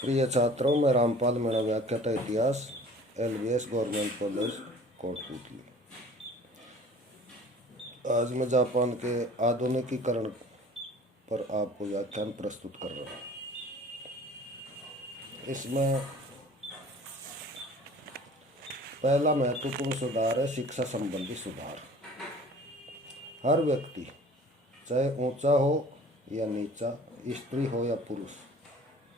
प्रिय छात्रों, मैं रामपाल मीणा, व्याख्याता इतिहास, LBS गवर्नमेंट कॉलेज कोटपुतली। आज मैं जापान के आधुनिकीकरण पर आपको व्याख्यान प्रस्तुत कर रहा हूँ। इसमें पहला महत्वपूर्ण सुधार है शिक्षा संबंधी सुधार। हर व्यक्ति, चाहे ऊंचा हो या नीचा, स्त्री हो या पुरुष,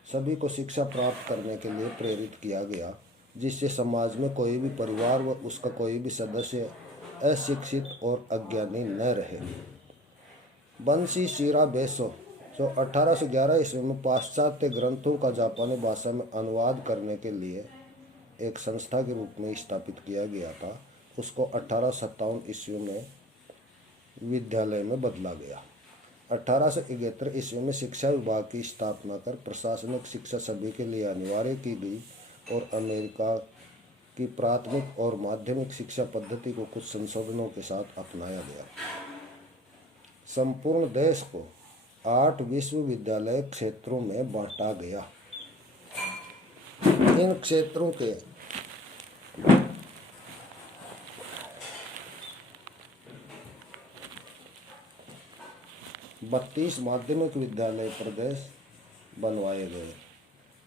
सभी को शिक्षा प्राप्त करने के लिए प्रेरित किया गया, जिससे समाज में कोई भी परिवार व उसका कोई भी सदस्य अशिक्षित और अज्ञानी न रहे। बंसी शिरा बेसो, जो 1811 ईस्वी में पाश्चात्य ग्रंथों का जापानी भाषा में अनुवाद करने के लिए एक संस्था के रूप में स्थापित किया गया था, उसको 1857 ईस्वी में विद्यालय में बदला गया। 1871 ईस्वी में शिक्षा विभाग की स्थापना कर प्रशासनिक शिक्षा सभी के लिए अनिवार्य की गई और अमेरिका की प्राथमिक और माध्यमिक शिक्षा पद्धति को कुछ संशोधनों के साथ अपनाया गया। संपूर्ण देश को 8 विश्वविद्यालय क्षेत्रों में बांटा गया। इन क्षेत्रों के 32 माध्यमिक विद्यालय प्रदेश बनवाए गए।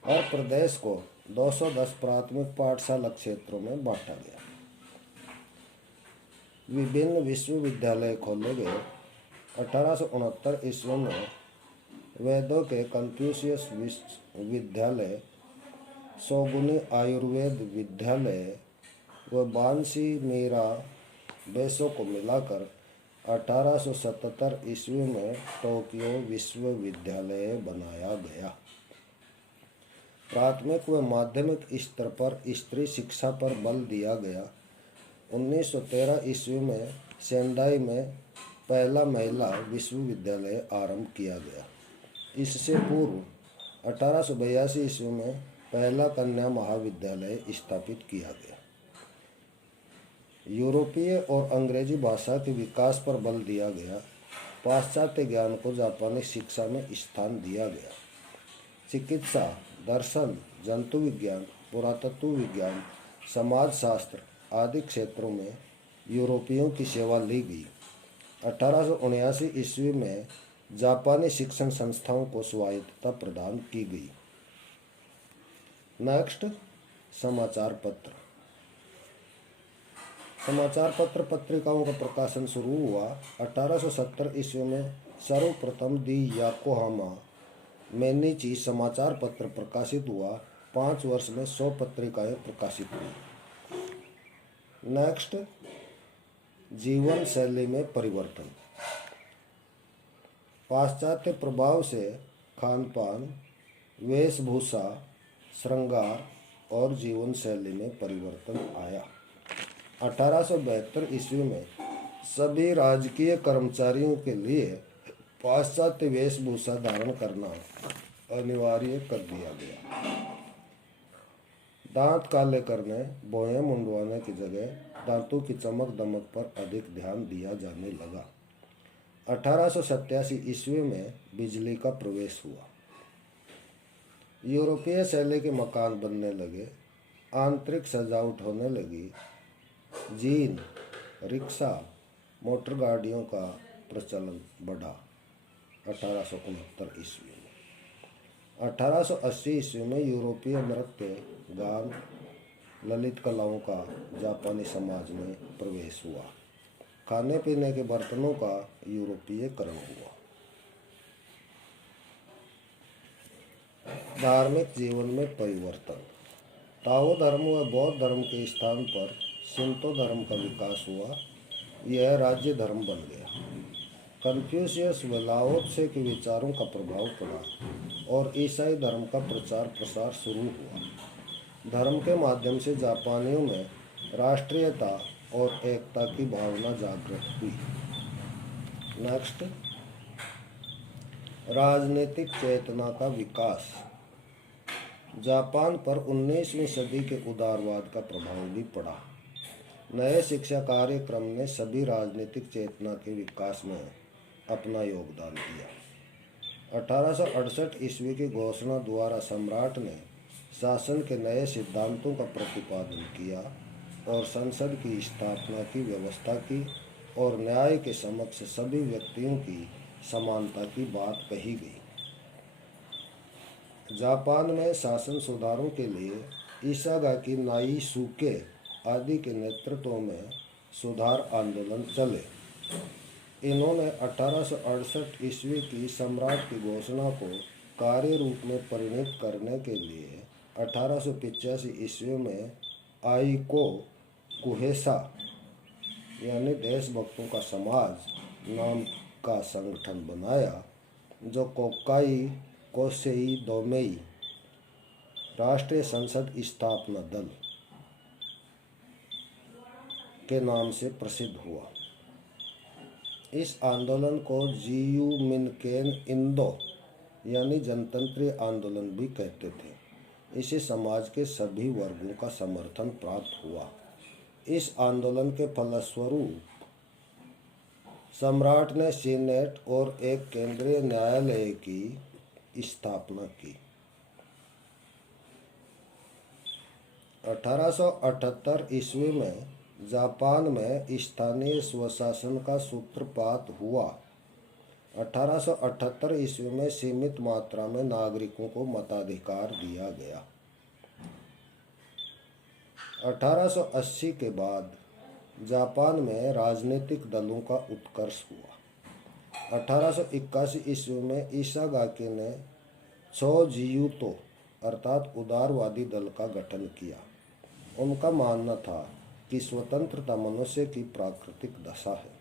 हर प्रदेश को 210 प्राथमिक पाठशाला क्षेत्रों में बांटा गया। विभिन्न विश्वविद्यालय खोले गए। 1869 ईस्वी में वेदों के कन्फ्यूशियस विश्वविद्यालय, शोगुनी आयुर्वेद विद्यालय व बांसी मीरा बेसो को मिलाकर 1877 ईस्वी में टोक्यो विश्वविद्यालय बनाया गया। प्राथमिक व माध्यमिक स्तर पर स्त्री शिक्षा पर बल दिया गया। 1913 ईस्वी में सेंडाई में पहला महिला विश्वविद्यालय आरंभ किया गया। इससे पूर्व 1882 ईस्वी में पहला कन्या महाविद्यालय स्थापित किया गया। यूरोपीय और अंग्रेजी भाषा के विकास पर बल दिया गया। पाश्चात्य ज्ञान को जापानी शिक्षा में स्थान दिया गया। चिकित्सा, दर्शन, जंतु विज्ञान, पुरातत्व विज्ञान, समाजशास्त्र आदि क्षेत्रों में यूरोपियों की सेवा ली गई। 1879 ईस्वी में जापानी शिक्षण संस्थाओं को स्वायत्तता प्रदान की गई। नेक्स्ट, समाचार पत्र। समाचार पत्र पत्रिकाओं का प्रकाशन शुरू हुआ। 1870 ईस्वी में सर्वप्रथम दी याकोहामा मेनिची समाचार पत्र प्रकाशित हुआ। 5 वर्ष में 100 पत्रिकाएं प्रकाशित हुई। नेक्स्ट, जीवन शैली में परिवर्तन। पाश्चात्य प्रभाव से खान पान, वेशभूषा, श्रृंगार और जीवन शैली में परिवर्तन आया। 1872 ईस्वी में सभी राजकीय कर्मचारियों के लिए पाश्चात्य वेशभूषा धारण करना अनिवार्य कर दिया गया। दांत काले करने, भौहें मुंडवाने की जगह दांतों की चमक दमक पर अधिक ध्यान दिया जाने लगा। 1887 ईस्वी में बिजली का प्रवेश हुआ। यूरोपीय शैली के मकान बनने लगे। आंतरिक सजावट होने लगी। जीन, रिक्शा, मोटर गाड़ियों का प्रचलन बढ़ा। 1869 ईस्वी में 1880 ईस्वी में यूरोपीय नृत्य, गान, ललित कलाओं का जापानी समाज में प्रवेश हुआ। खाने पीने के बर्तनों का यूरोपीयकरण हुआ। धार्मिक जीवन में परिवर्तन। ताओ धर्म व बौद्ध धर्म के स्थान पर शिंतो धर्म का विकास हुआ। यह राज्य धर्म बन गया। कन्फ्यूशियस व लाओ त्से के विचारों का प्रभाव पड़ा और ईसाई धर्म का प्रचार प्रसार शुरू हुआ। धर्म के माध्यम से जापानियों में राष्ट्रीयता और एकता की भावना जागृत हुई। नेक्स्ट, राजनीतिक चेतना का विकास। जापान पर 19वीं सदी के उदारवाद का प्रभाव भी पड़ा। नए शिक्षा कार्यक्रम ने सभी राजनीतिक चेतना के विकास में अपना योगदान दिया। 1868 ईस्वी की घोषणा द्वारा सम्राट ने शासन के नए सिद्धांतों का प्रतिपादन किया और संसद की स्थापना की व्यवस्था की और न्याय के समक्ष सभी व्यक्तियों की समानता की बात कही गई। जापान में शासन सुधारों के लिए इसागाकी नाइसुके आदि के नेतृत्व में सुधार आंदोलन चले। इन्होंने 1868 ईस्वी की सम्राट की घोषणा को कार्य रूप में परिणत करने के लिए 1885 ईस्वी में आईको कुहेसा यानी देशभक्तों का समाज नाम का संगठन बनाया, जो कोक्काई कोसेई दोमेई राष्ट्रीय संसद स्थापना दल के नाम से प्रसिद्ध हुआ। इस आंदोलन को जियू मिनकेन इंदो यानी जनतंत्रीय आंदोलन भी कहते थे। इसे समाज के सभी वर्गों का समर्थन प्राप्त हुआ। इस आंदोलन के फलस्वरूप सम्राट ने सीनेट और एक केंद्रीय न्यायालय की स्थापना की। 1878 ईस्वी में जापान में स्थानीय स्वशासन का सूत्रपात हुआ। 1878 ईस्वी में सीमित मात्रा में नागरिकों को मताधिकार दिया गया। 1880 के बाद जापान में राजनीतिक दलों का उत्कर्ष हुआ। 1881 ईस्वी में इसागाकी ने छोजियुतो अर्थात उदारवादी दल का गठन किया। उनका मानना था कि स्वतंत्रता मनुष्य की प्राकृतिक दशा है।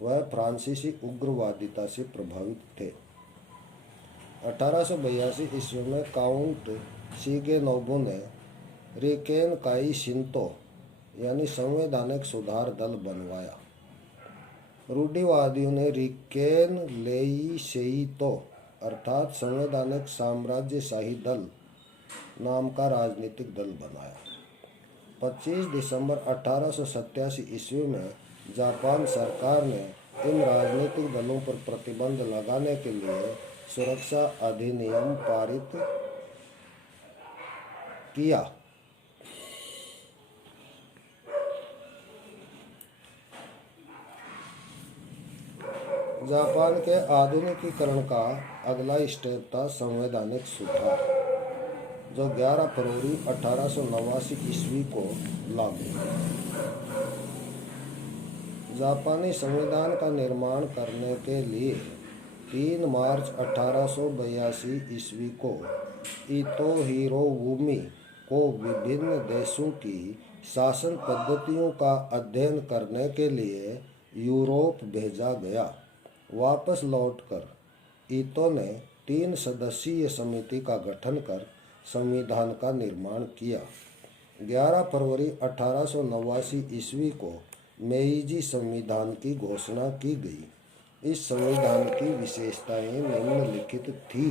वह फ्रांसीसी उग्रवादिता से प्रभावित थे। 1882 ईस्वी में काउंट शिगेनोबु ने रिकेन काई शिंतो यानी संवैधानिक सुधार दल बनवाया। रूढ़िवादियों ने रिकेन लेई सेईतो अर्थात संवैधानिक साम्राज्यशाही दल नाम का राजनीतिक दल बनाया। 25 दिसंबर 1887 ईस्वी में जापान सरकार ने इन राजनीतिक दलों पर प्रतिबंध लगाने के लिए सुरक्षा अधिनियम पारित किया। जापान के आधुनिकीकरण का अगला स्टेप था संवैधानिक सुधार, जो 11 फरवरी 1889 ईस्वी को लागू हुआ। जापानी संविधान का निर्माण करने के लिए 3 मार्च 1882 ईस्वी को इतो हिरोबुमी को विभिन्न देशों की शासन पद्धतियों का अध्ययन करने के लिए यूरोप भेजा गया। वापस लौटकर इतो ने 3 सदस्यीय समिति का गठन कर संविधान का निर्माण किया। 11 फरवरी 1889 ईस्वी को मेइजी संविधान की घोषणा की गई। इस संविधान की विशेषताएं निम्नलिखित थी।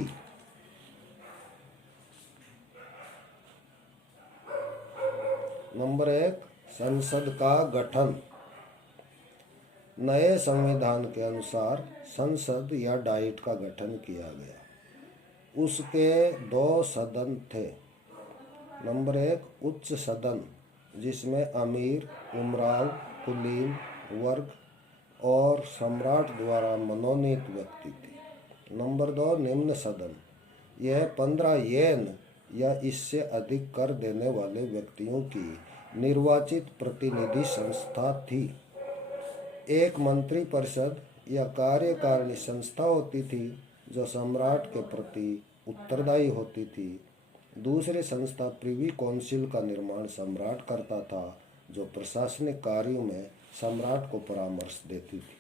नंबर 1, संसद का गठन। नए संविधान के अनुसार संसद या डाइट का गठन किया गया। उसके 2 सदन थे। नंबर 1, उच्च सदन, जिसमें अमीर, उमराव, कुलीन वर्ग और सम्राट द्वारा मनोनीत व्यक्ति थे। नंबर 2, निम्न सदन, यह 15 येन या इससे अधिक कर देने वाले व्यक्तियों की निर्वाचित प्रतिनिधि संस्था थी। एक मंत्री परिषद या कार्यकारिणी संस्था होती थी जो सम्राट के प्रति उत्तरदायी होती थी। दूसरी संस्था प्रिवी काउंसिल का निर्माण सम्राट करता था, जो प्रशासनिक कार्यों में सम्राट को परामर्श देती थी।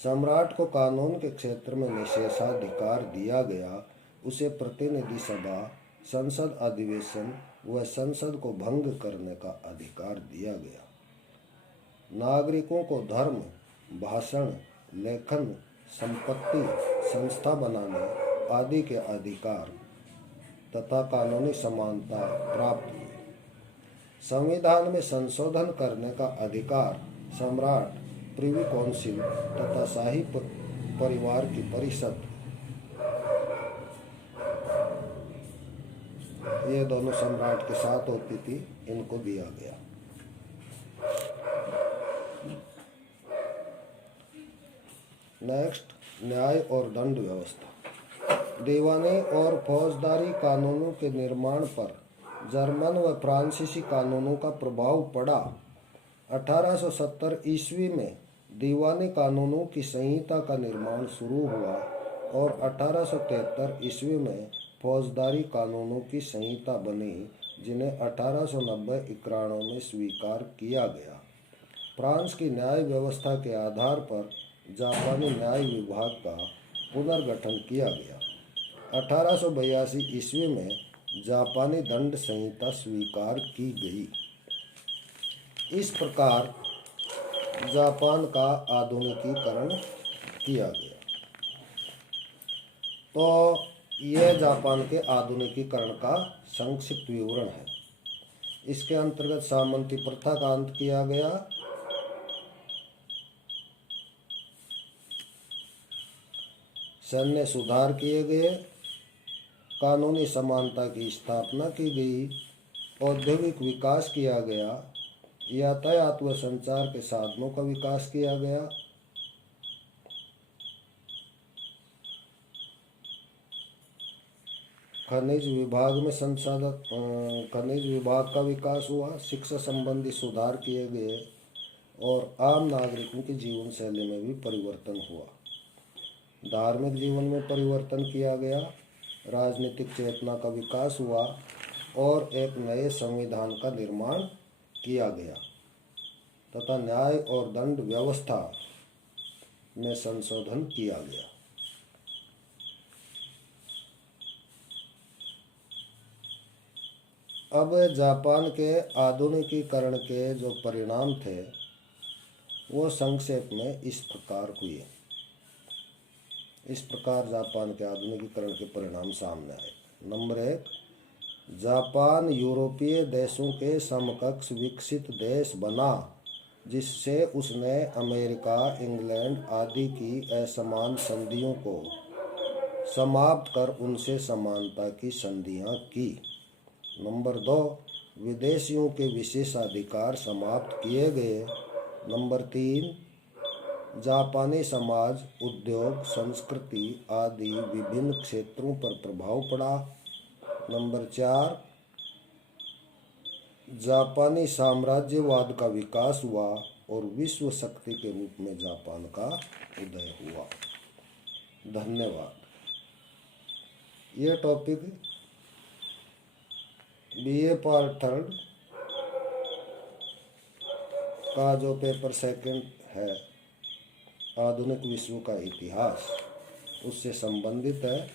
सम्राट को कानून के क्षेत्र में निषेधाधिकार दिया गया। उसे प्रतिनिधि सभा, संसद अधिवेशन व संसद को भंग करने का अधिकार दिया गया। नागरिकों को धर्म, भाषण, लेखन, संपत्ति, संस्था बनाने आदि के अधिकार तथा कानूनी समानता प्राप्त हुई। संविधान में संशोधन करने का अधिकार सम्राट, प्रिवी काउंसिल तथा शाही परिवार की परिषद ये दोनों सम्राट के साथ होती थी, इनको दिया गया। नेक्स्ट, न्याय और दंड व्यवस्था। दीवानी और फौजदारी कानूनों के निर्माण पर जर्मन व फ्रांसीसी कानूनों का प्रभाव पड़ा। 1870 ईस्वी में दीवानी कानूनों की संहिता का निर्माण शुरू हुआ और 1873 ईस्वी में फौजदारी कानूनों की संहिता बनी, जिन्हें 1890-91 में स्वीकार किया गया। फ्रांस की न्याय व्यवस्था के आधार पर जापानी न्याय विभाग का पुनर्गठन किया गया। 1882 ईस्वी में जापानी दंड संहिता स्वीकार की गई। इस प्रकार जापान का आधुनिकीकरण किया गया। तो यह जापान के आधुनिकीकरण का संक्षिप्त विवरण है। इसके अंतर्गत सामंती प्रथा का अंत किया गया, सैन्य सुधार किए गए, कानूनी समानता की स्थापना की गई, औद्योगिक विकास किया गया, यातायात व संचार के साधनों का विकास किया गया, खनिज विभाग का विकास हुआ, शिक्षा संबंधी सुधार किए गए और आम नागरिकों की जीवन शैली में भी परिवर्तन हुआ। धार्मिक जीवन में परिवर्तन किया गया, राजनीतिक चेतना का विकास हुआ और एक नए संविधान का निर्माण किया गया तथा न्याय और दंड व्यवस्था में संशोधन किया गया। अब जापान के आधुनिकीकरण के जो परिणाम थे वो संक्षेप में इस प्रकार हुए। इस प्रकार जापान के आधुनिकीकरण के परिणाम सामने आए। नंबर 1, जापान यूरोपीय देशों के समकक्ष विकसित देश बना, जिससे उसने अमेरिका, इंग्लैंड आदि की असमान संधियों को समाप्त कर उनसे समानता की संधियां की। नंबर 2, विदेशियों के विशेषाधिकार समाप्त किए गए। नंबर 3, जापानी समाज, उद्योग, संस्कृति आदि विभिन्न क्षेत्रों पर प्रभाव पड़ा। नंबर 4, जापानी साम्राज्यवाद का विकास हुआ और विश्व शक्ति के रूप में जापान का उदय हुआ। धन्यवाद। ये टॉपिक BA पार्ट 3 का जो पेपर 2 है, आधुनिक विश्व का इतिहास, उससे संबंधित है।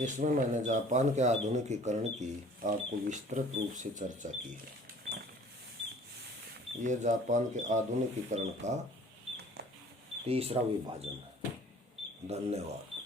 इसमें मैंने जापान के आधुनिकीकरण की आपको विस्तृत रूप से चर्चा की है। ये जापान के आधुनिकीकरण का तीसरा विभाजन है। धन्यवाद।